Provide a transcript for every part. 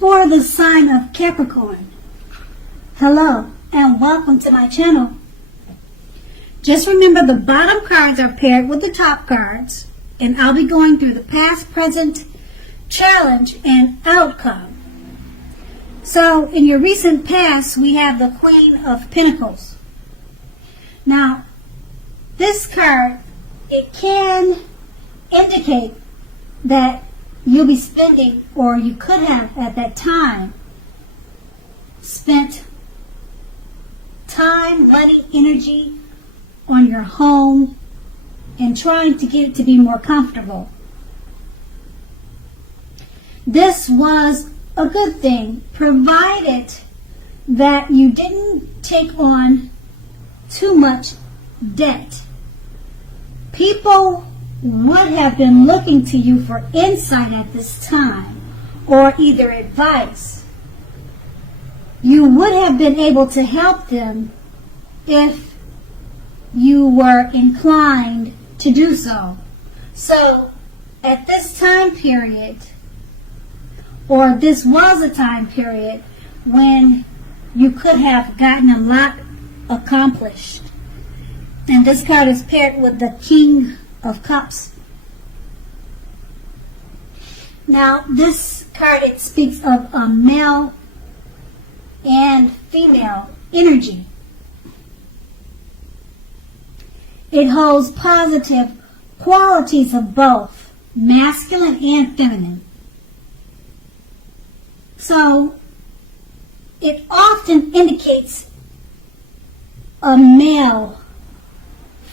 for the sign of Capricorn. Hello and welcome to my channel. Just remember the bottom cards are paired with the top cards, and I'll be going through the past, present, challenge, and outcome. So in your recent past, we have the Queen of Pentacles. Now, this card, it can indicate that you'll be spending, or you could have at that time, spent time, money, energy on your home and trying to get it to be more comfortable. This was a good thing, provided that you didn't take on too much debt. People would have been looking to you for insight at this time, or either advice. You would have been able to help them if you were inclined to do so. So, at this time period, or this was a time period when you could have gotten a lot accomplished. And this card is paired with the King of Cups. Now, this card, it speaks of a male and female energy. It holds positive qualities of both masculine and feminine. So, it often indicates a male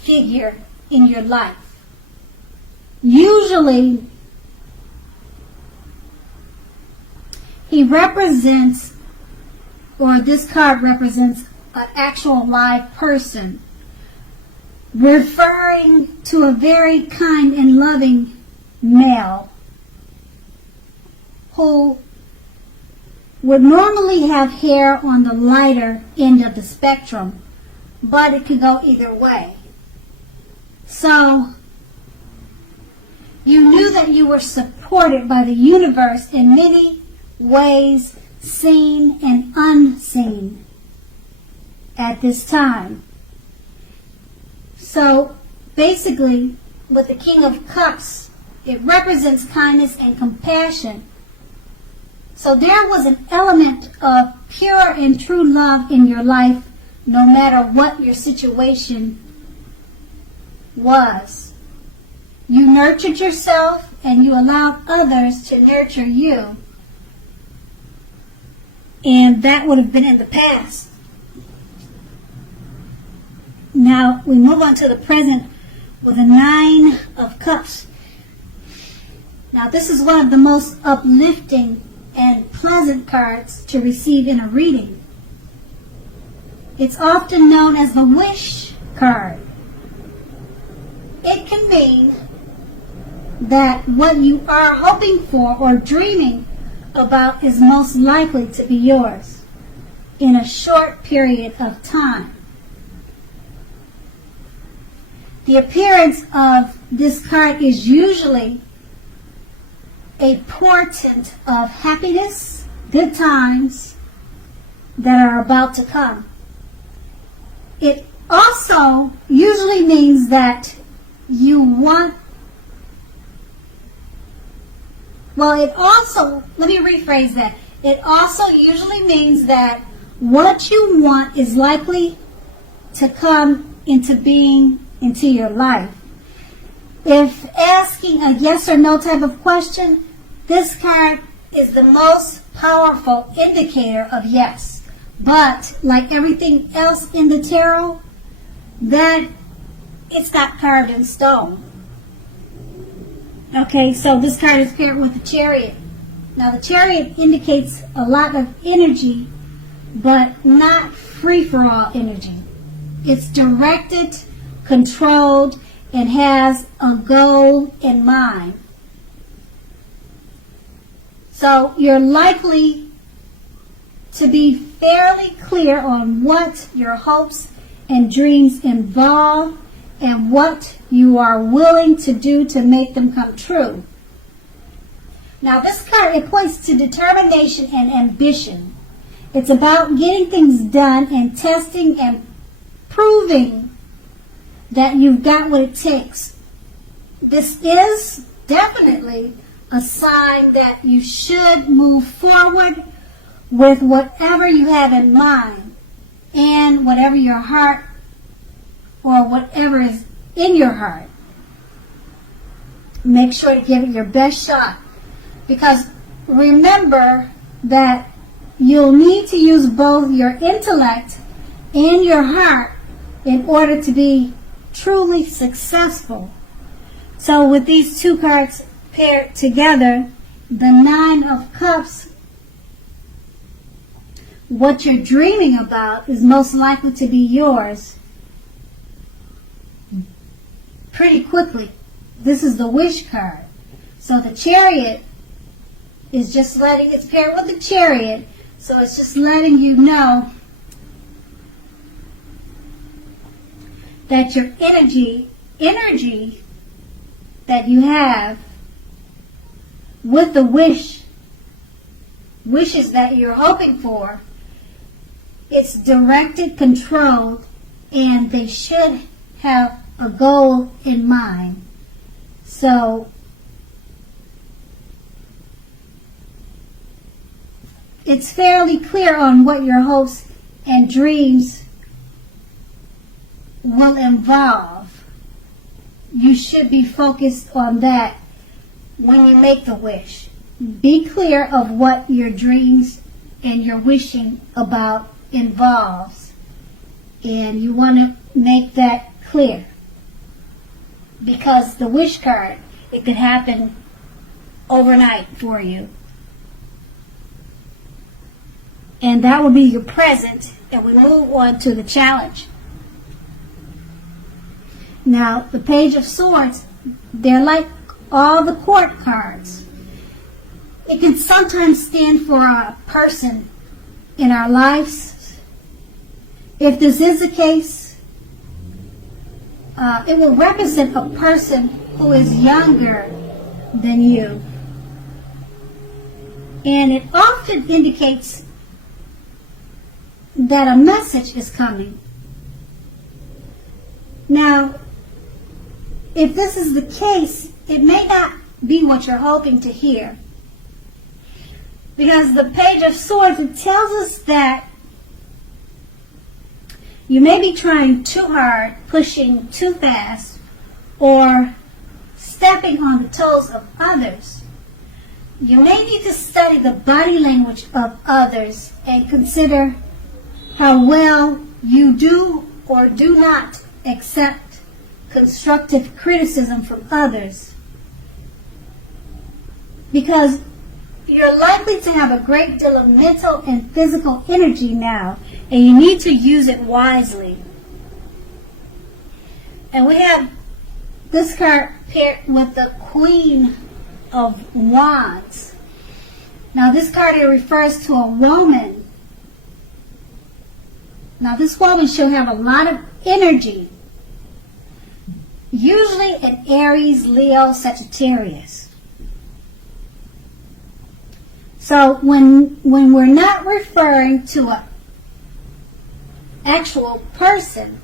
figure in your life. Usually, he represents, or this card represents, an actual live person, referring to a very kind and loving male who would normally have hair on the lighter end of the spectrum, but it could go either way. So, you knew that you were supported by the universe in many ways, seen and unseen, at this time. So, basically, with the King of Cups, it represents kindness and compassion. So there was an element of pure and true love in your life, no matter what your situation was. You nurtured yourself and you allowed others to nurture you. And that would have been in the past. Now we move on to the present with the Nine of Cups. Now this is one of the most uplifting and pleasant cards to receive in a reading. It's often known as the wish card. It can mean that what you are hoping for or dreaming about is most likely to be yours in a short period of time. The appearance of this card is usually a portent of happiness, good times that are about to come. It also usually means that you want, let me rephrase that. It also usually means that what you want is likely to come into being into your life. If asking a yes or no type of question, this card is the most powerful indicator of yes. But like everything else in the tarot, that it's not carved in stone. Okay, so this card is paired with the Chariot. Now the Chariot indicates a lot of energy, but not free-for-all energy. It's directed, controlled, and has a goal in mind. So you're likely to be fairly clear on what your hopes and dreams involve and what you are willing to do to make them come true. Now this card, it points to determination and ambition. It's about getting things done and testing and proving that you've got what it takes. This is definitely a sign that you should move forward with whatever you have in mind and whatever your heart or whatever is in your heart. Make sure to give it your best shot, because remember that you'll need to use both your intellect and your heart in order to be truly successful. So with these two cards paired together, the Nine of Cups, what you're dreaming about is most likely to be yours pretty quickly. This is the Wish card. So the Chariot is just letting, it's paired with the Chariot, so it's just letting you know that your energy that you have with the wishes that you're hoping for, it's directed, controlled, and they should have a goal in mind. So it's fairly clear on what your hopes and dreams will involve. You should be focused on that when you make the wish. Be clear of what your dreams and your wishing about involves. And you want to make that clear. Because the Wish card, it could happen overnight for you. And that will be your present, and we move on to the challenge. Now, the Page of Swords, they're like all the court cards. It can sometimes stand for a person in our lives. If this is the case, it will represent a person who is younger than you. And it often indicates that a message is coming. Now, if this is the case, it may not be what you're hoping to hear. Because the Page of Swords, it tells us that you may be trying too hard, pushing too fast, or stepping on the toes of others. You may need to study the body language of others and consider how well you do or do not accept constructive criticism from others. Because you're likely to have a great deal of mental and physical energy now, and you need to use it wisely. And we have this card paired with the Queen of Wands. Now this card here refers to a woman. Now this woman should have a lot of energy. Usually an Aries, Leo, Sagittarius. So when we're not referring to an actual person,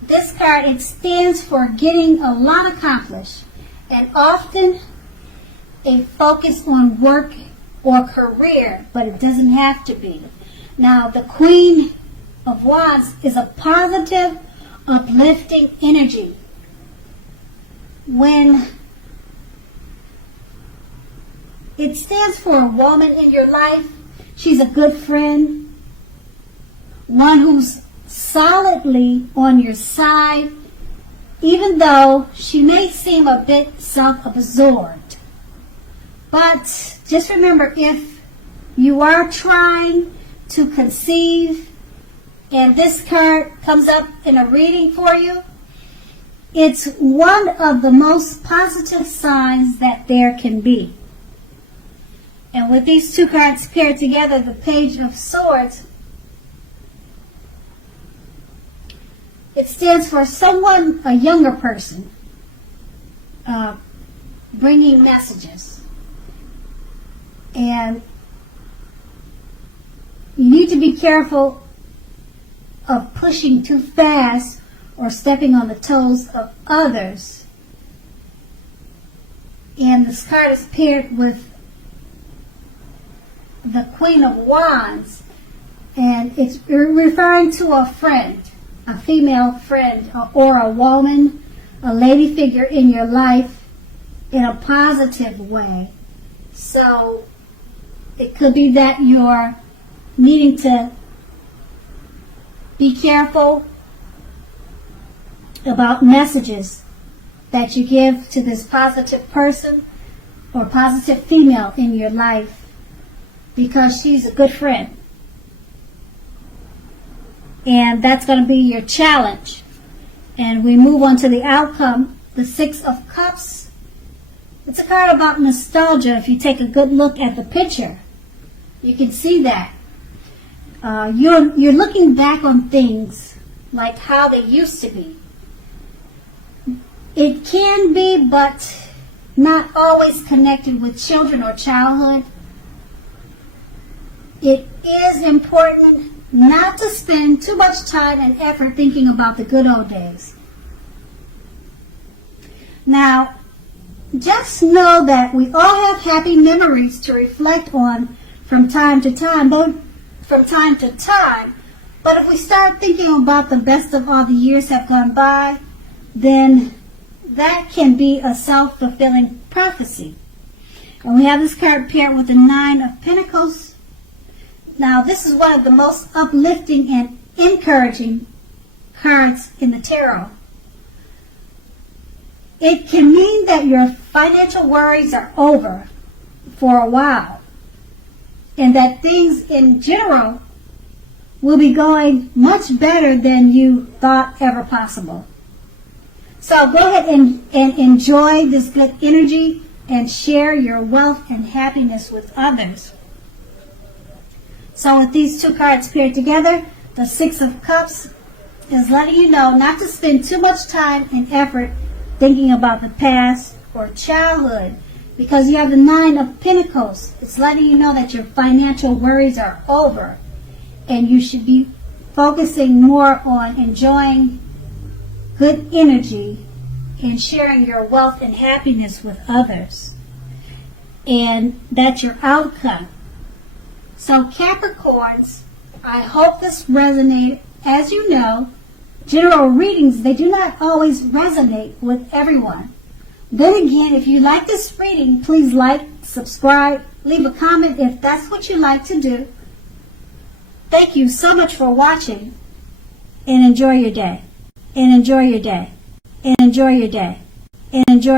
this card, it stands for getting a lot accomplished, and often a focus on work or career, but it doesn't have to be. Now the Queen of Wands is a positive, uplifting energy. When it stands for a woman in your life, she's a good friend, one who's solidly on your side, even though she may seem a bit self-absorbed. But just remember, if you are trying to conceive and this card comes up in a reading for you, it's one of the most positive signs that there can be. And with these two cards paired together, the Page of Swords, it stands for someone, a younger person. bringing messages. And you need to be careful of pushing too fast or stepping on the toes of others. And this card is paired with the Queen of Wands, and it's referring to a friend, a female friend, or a woman, a lady figure in your life in a positive way. So it could be that you're needing to be careful about messages that you give to this positive person or positive female in your life, because she's a good friend. And that's going to be your challenge. And we move on to the outcome, the Six of Cups. It's a card about nostalgia. If you take a good look at the picture, you can see that. You're looking back on things like how they used to be. It can be, but not always connected with children or childhood. It is important not to spend too much time and effort thinking about the good old days. Now, just know that we all have happy memories to reflect on from time to time, but if we start thinking about the best of all the years have gone by, then that can be a self-fulfilling prophecy. And we have this card paired with the Nine of Pentacles. Now, this is one of the most uplifting and encouraging cards in the tarot. It can mean that your financial worries are over for a while, and that things in general will be going much better than you thought ever possible. So go ahead and enjoy this good energy and share your wealth and happiness with others. So with these two cards paired together, the Six of Cups is letting you know not to spend too much time and effort thinking about the past or childhood, because you have the Nine of Pentacles. It's letting you know that your financial worries are over, and you should be focusing more on enjoying good energy and sharing your wealth and happiness with others. And that's your outcome. So Capricorns, I hope this resonated. As you know, general readings, they do not always resonate with everyone. Then again, if you like this reading, please like, subscribe, leave a comment if that's what you like to do. Thank you so much for watching, and enjoy your day. And enjoy your day. And enjoy your day. And enjoy